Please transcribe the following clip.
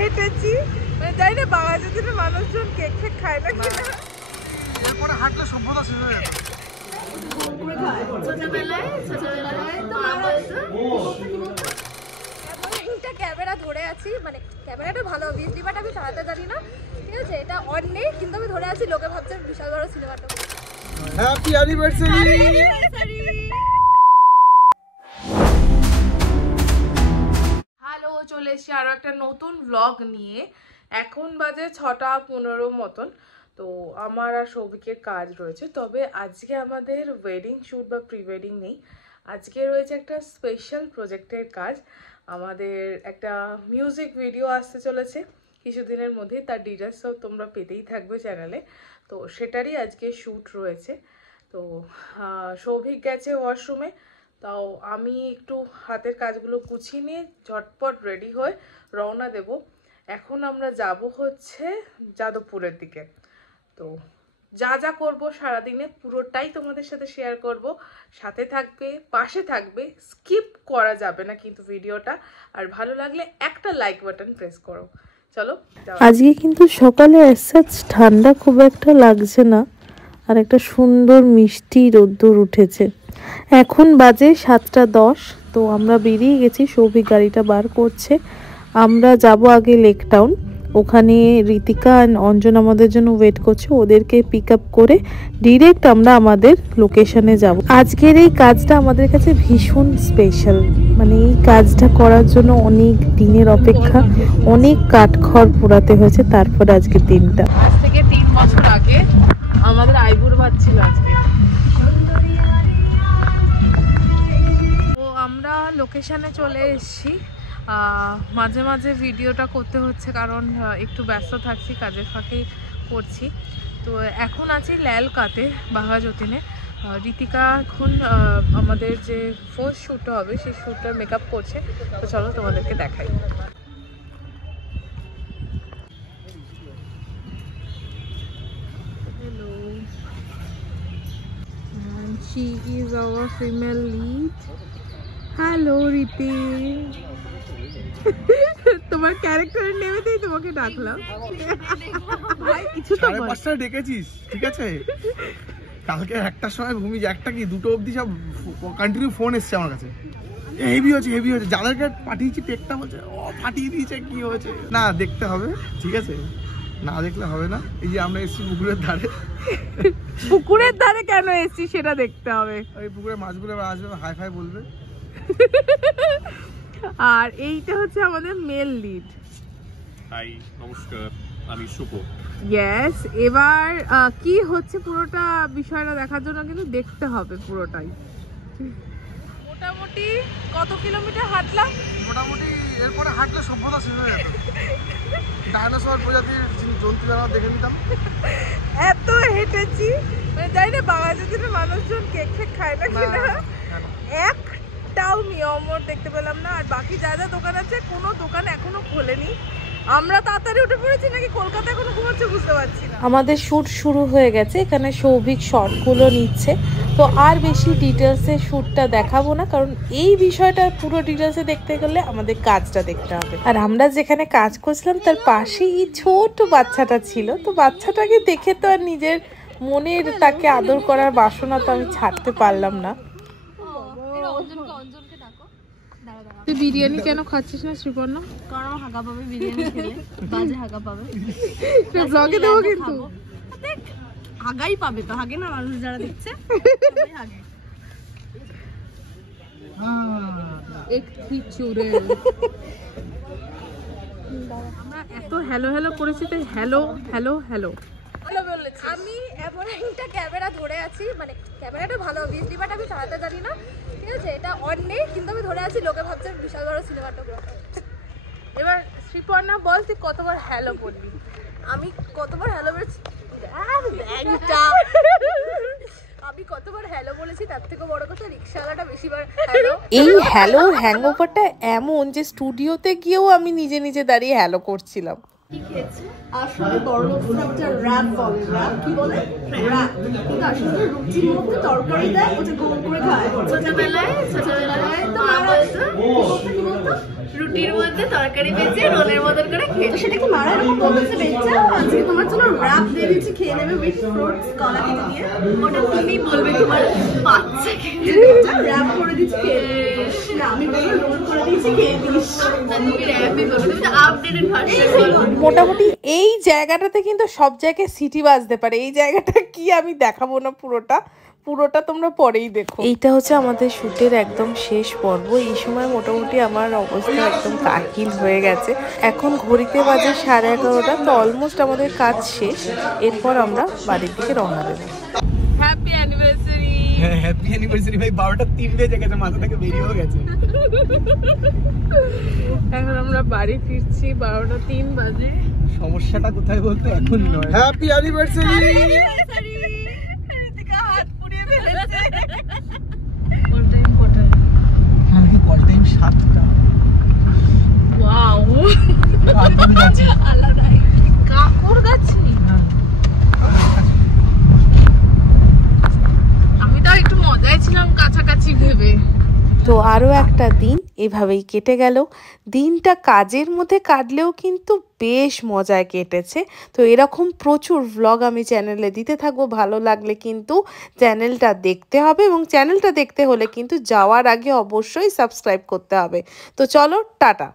হেঁটেছি, মানে জানি না বাঙালিদের মানুষজন কেক ফেক খায় না কিনা। এরপরে হাঁটলে সভ্যতা শেষ হয়ে যেত। ক্যামেরা ধরে আছি, মানে ক্যামেরাটা ভালো অবভিয়াসলি, বাট আমি চালাতে জানি না, ঠিক আছে? এটা অন নেই কিন্তু আমি ধরে আছি, লোকে ভাবছে বিশাল বড় সিনেমাটা। Happy anniversary. হ্যালো, চলে এসেছি আরও একটা নতুন ব্লগ নিয়ে। এখন বাজে 6:15 মতন। তো আমার আর সৌভিকের কাজ রয়েছে, তবে আজকে আমাদের ওয়েডিং শ্যুট বা প্রি ওয়েডিং নেই। আজকে রয়েছে একটা স্পেশাল প্রজেক্টের কাজ। আমাদের একটা মিউজিক ভিডিও আসতে চলেছে কিছুদিনের মধ্যেই, তার ডিটেলস সব তোমরা পেতেই থাকবে চ্যানেলে। তো সেটারই আজকে শ্যুট রয়েছে। তো সৌভিক গেছে ওয়াশরুমে, তাও আমি একটু হাতের কাজগুলো গুছিয়ে নিয়ে ঝটপট রেডি হয়ে রওনা দেব। এখন আমরা যাব হচ্ছে যাদবপুরের দিকে। তো যা যা করবো সারাদিনে পুরোটাই তোমাদের সাথে শেয়ার করব। সাথে থাকবে, পাশে থাকবে, স্কিপ করা যাবে না কিন্তু ভিডিওটা। আর ভালো লাগলে একটা লাইক বাটন প্রেস করো। চলো। আজকে কিন্তু সকালে ঠান্ডা খুব একটা লাগছে না, আর একটা সুন্দর মিষ্টি রোদ্দুর উঠেছে। এখন বাজে 7:10। তো আমরা বেরিয়ে গেছি, সৌভিক গাড়িটা বার করছে। আমরা যাব আগে লেক টাউন, ওখানে ঋতিকা আর অঞ্জন আমাদের জন্য ওয়েট করছে। ওদেরকে পিক আপ করে ডিরেক্ট আমরা আমাদের লোকেশনে যাব। আজকের এই কাজটা আমাদের কাছে ভীষণ স্পেশাল, মানে এই কাজটা করার জন্য অনেক দিনের অপেক্ষা, অনেক কাঠখড় পোড়াতে হয়েছে, তারপরে আজকের দিনটা। আজ থেকে 3 বছর আগে আমাদের আইবুড় ভাত ছিল আজকে। তো আমরা লোকেশনে চলে এসেছি। মাঝে মাঝে ভিডিওটা করতে হচ্ছে কারণ একটু ব্যস্ত থাকছি, কাজের ফাঁকে করছি। তো এখন আছি ল্যালকাতে, বাঘা যতীনে। ঋতিকা এখন আমাদের যে ফার্স্ট শ্যুটটা হবে সেই শ্যুটটার মেকআপ করছে। তো চলো তোমাদেরকে দেখাই। Hello. And she is our female lead. Hello, Riti. তোমার ক্যারেক্টারের নেমেতেই তোমাকে ডাকলাম। ভাই কিছু তো বল। 5:30 ডেকেছিস, ঠিক আছে? কালকে 1টার সময় ঘুমিয়ে, 1টা কি 2টো অবধি সব কন্টিনিউ ফোন এসছে আমার কাছে। হেভি হচ্ছে, হেভি হচ্ছে। যাদেরকে পাঠিয়েছি টেকটা বলছে ও ফাটিয়ে দিয়েছে, কি হয়েছে না দেখতে হবে, ঠিক আছে? না দেখলে হবে না। এই যে আমরা এসেছি পুকুরের ধারে। পুকুরের ধারে কেন এসেছি সেটা দেখতে হবে। ওই পুকুরে মাছগুলো আসবে, হাই ফাই বলবে। আর এইটা হচ্ছে আমাদের মেল লিড। হাই, নমস্কার, আমি শুভ। ইয়েস, এবার কি হচ্ছে পুরোটা বিষয়টা দেখার জন্য কিন্তু দেখতে হবে পুরোটাই। মোটামুটি কত কিলোমিটার হাঁটলাম? মোটামুটি এরপরে হাঁটলে সভ্যতা শেষ হয়ে যেত। ডাইনোসর প্রজাতির জন্তু জানোয়ার দেখে নিতাম। এত হেঁটেছি, মানে জানি না বাঙালিদের মানুষজন কেক ফেক খায় না কিনা। একটাও নিয়মর দেখতে পেলাম না। আর বাকি যা যা দোকান আছে, কোনো দোকান এখনো খোলেনি। আমরা তাড়াতাড়ি উঠে পড়েছি নাকি কলকাতা এখনো ঘুমাচ্ছে বুঝতে পারছি না। আমাদের শ্যুট শুরু হয়ে গেছে, এখানে সৌভিক শর্টগুলো নিচ্ছে। তো আর বেশি ডিটেলসে শ্যুটটা দেখাবো না, কারণ এই বিষয়টা পুরো ডিটেলসে দেখতে গেলে আমাদের কাজটা দেখতে হবে। আর আমরা যেখানে কাজ করছিলাম তার পাশেই ছোট বাচ্চাটা ছিল। তো বাচ্চাটাকে দেখে তো আর নিজের মনের তাকে আদর করার বাসনা তো আমি ছাড়তে পারলাম না। তুই বিরিয়ানি কেন খাচ্ছিস না শ্রীপর্ণ? কারণ হাগা পাবে বিরিয়ানি খেলে, বাজে হাগা পাবে। ব্লগে দেবো কিন্তু। হাগাই পাবে তো, হাগে না মানুষ যারা দেখছে হাগে। আমরা এত হ্যালো হ্যালো করেছি, তাই হ্যালো হ্যালো হ্যালো। আমি এমন একটা ক্যামেরা ধরে আছি, মানে ক্যামেরাটা ভালো অবভিয়াসলি, বাট আমি চালাতে জানি না, ঠিক আছে? এটা অন নেই কিন্তু আমি ধরে আছি, লোকে ভাবছে বিশাল বড় সিনেমাটা। এবার শ্রীপর্ণা বল, তুই কতবার হ্যালো বলবি? আমি কতবার হ্যালো বলেছি, আমি কতবার হ্যালো বলেছি, তার থেকে বড় কথা রিক্সাওয়ালাটা বেশিবার হ্যালো। এই হ্যালোর হ্যাংওভারটা এমন যে স্টুডিওতে গিয়েও আমি নিজে নিজে দাঁড়িয়ে হ্যালো করছিলাম। আসলে বড়লোকরা একটা র‍্যাপ বলে, র‍্যাপ কি বলে, র‍্যাপ। কিন্তু আসলে রুটির মধ্যে তরকারি দেয়, ওটা গোল করে খায়। ছোটবেলায় তো মা বলতো, কি বলতো, রুটির মধ্যে তরকারি বেজে রোলের মতন করে তো সেটা কি মারা এরকম বলতেছে বেচা আজকে তোমার জন্য র‍্যাপ দিয়ে দিচ্ছি খেয়ে নেবে উইথ ফ্রুটস কলা কেটে দিয়ে ওটা তুমি বলবে তোমার বাচ্চা খেয়ে বেচা র‍্যাপ করে দিচ্ছি খেয়ে না আমি বলবো রোল করে দিচ্ছি খেয়ে দিস তুমি র‍্যাপই বলবে তুমি তো আপডেটেড ভার্সন বলো মোটামুটি এই জায়গাটাতে কিন্তু সব জায়গায় সিটি বাজতে পারে। এই জায়গাটা কি আমি দেখাবো না, পুরোটা তোমরা পরেই দেখো। এইটা হচ্ছে আমাদের শুটের একদম শেষ পর্ব। এই সময় মোটামুটি আমার অবস্থা একদম কাহিল হয়ে গেছে। এখন ঘড়িতে বাজে 11:30, তো অলমোস্ট আমাদের কাজ শেষ। এরপর আমরা বাড়ির দিকে রওনা দেবো। Happy anniversary. হ্যাঁ হ্যাপি অ্যানিভার্সারি ভাই। 12:03 বেজে গেছে, মাথা থেকে বেরিয়েও গেছে। এখন আমরা বাড়ি ফিরছি 12:03 বাজে। সমস্যাটা কোথায় বলতে এখন নয়। Happy anniversary. কালকে কল টাইম 7টা। ওয়াও, আলাদাই কাকুর গাছি। আমি তো একটু মজায় ছিলাম কাছাকাছি ভেবে। তো আরও একটা দিন এভাবেই কেটে গেল। দিনটা কাজের মধ্যে কাটলেও কিন্তু বেশ মজায় কেটেছে। তো এরকম প্রচুর ভ্লগ আমি চ্যানেলে দিতে থাকবো। ভালো লাগলে কিন্তু চ্যানেলটা দেখতে হবে, এবং চ্যানেলটা দেখতে হলে কিন্তু যাওয়ার আগে অবশ্যই সাবস্ক্রাইব করতে হবে। তো চলো, টাটা।